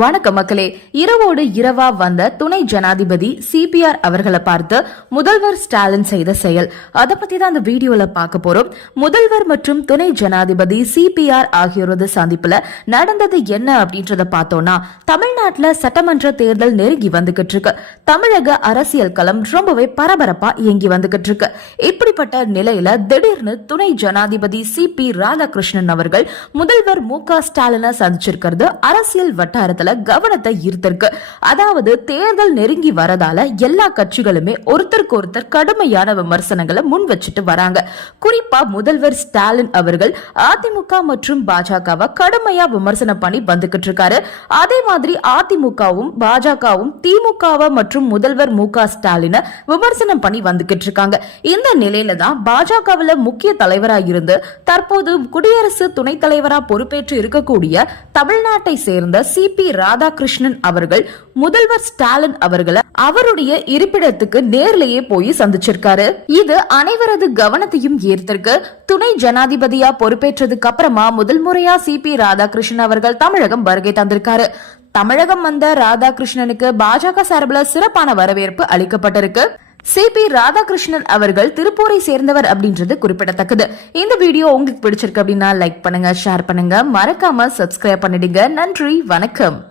வணக்கம் மக்களே. இரவோடு இரவா வந்த துணை ஜனாதிபதி சிபிஆர் அவர்களை பார்த்து முதல்வர் ஸ்டாலின் செய்த செயல். அதை பத்தி தான் அந்த வீடியோல பார்க்க போறோம். முதல்வர் மற்றும் துணை ஜனாதிபதி சிபிஆர் ஆகியோரது சந்திப்புல நடந்தது என்ன அப்படின்றத பார்த்தோம்னா தமிழ்நாட்டுல சட்டமன்ற தேர்தல் நெருங்கி வந்துகிட்டு இருக்கு. தமிழக அரசியல் களம் ரொம்பவே பரபரப்பா இயங்கி வந்துகிட்டு இருக்கு. இப்படிப்பட்ட நிலையில திடீர்னு துணை ஜனாதிபதி சி பி ராதாகிருஷ்ணன் அவர்கள் முதல்வர் மு க ஸ்டாலினை சந்திச்சிருக்கிறது அரசியல் வட்டாரத்துல. கவனத்தை ஈர்த்திருக்கு. அதாவது தேர்தல் நெருங்கி வரதால எல்லா கட்சிகளுமே ஒருத்தருக்கு ஒருத்தர் கடுமையான விமர்சனங்களை முன் வச்சுட்டு வராங்க. குறிப்பா முதல்வர் ஸ்டாலின் அவர்கள் அதிமுக மற்றும் பாஜகவை கடுமையா விமர்சனம் பண்ணி வந்துகிட்டு இருக்காரு அதே மாதிரி அதிமுகவும் பாஜகவும் திமுகவை மற்றும் முதல்வர் மு க ஸ்டாலினை விமர்சனம் பண்ணி வந்துகிட்டு இருக்காங்க இந்த நிலையில தான் பாஜகவில் முக்கிய தலைவராக இருந்து தற்போது குடியரசு துணைத் தலைவராக பொறுப்பேற்று இருக்கக்கூடிய தமிழ்நாட்டை சேர்ந்த சிபி ராதாகிருஷ்ணன் அவர்கள் முதல்வர் ஸ்டாலின் அவர்களை அவருடைய இருப்பிடத்துக்கு நேர்லயே போய் சந்திச்சிருக்காரு. இது அனைவரது கவனத்தையும் ஈர்த்திருக்கு. துணை ஜனாதிபதியா பொறுப்பேற்றதுக்கு அப்புறமா முதல் முறையா சி பி ராதாகிருஷ்ணன் அவர்கள் தமிழகம் வருகை தந்திருக்காரு. தமிழகம் வந்த ராதாகிருஷ்ணனுக்கு பாஜக சார்பில் சிறப்பான வரவேற்பு அளிக்கப்பட்டிருக்கு. சி பி ராதாகிருஷ்ணன் அவர்கள் திருப்பூரை சேர்ந்தவர் அப்படின்றது குறிப்பிடத்தக்கது. இந்த வீடியோ உங்களுக்கு பிடிச்சிருக்கு அப்படின்னா லைக் பண்ணுங்க ஷேர் பண்ணுங்க. மறக்காம சப்ஸ்கிரைப் பண்ணிடுங்க. நன்றி வணக்கம்.